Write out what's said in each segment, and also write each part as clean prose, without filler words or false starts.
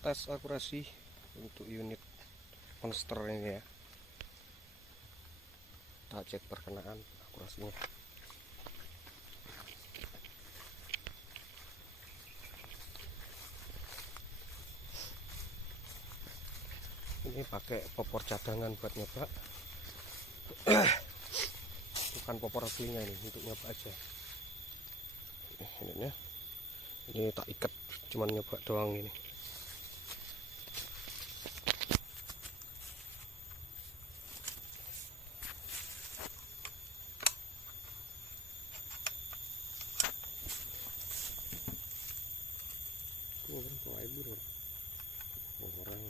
tes akurasi untuk unit monster ini ya. Kita cek perkenaan akurasinya. Ini pakai popor cadangan buat nyoba. Bukan popor aslinya, ini untuk nyoba aja. Ini tak ikat, cuman nyoba doang ini. Orang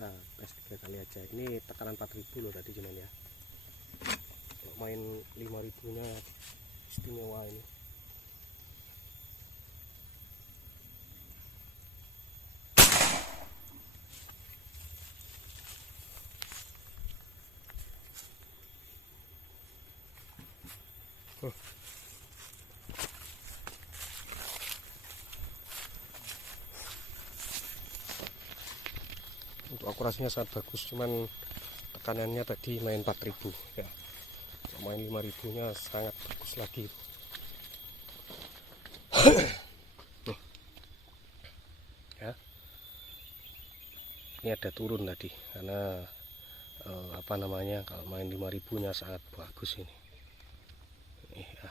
kita tes 3 kali aja. Ini tekanan 4000 loh tadi cuman ya. Kalau main 5000 nya istimewa ini. Untuk akurasinya sangat bagus, cuman tekanannya tadi main 4000 ya. Kalau main 5000 nya sangat bagus lagi. Nih. Ya. Ini ada turun tadi karena apa namanya, kalau main 5000 nya sangat bagus ini. Nih ya.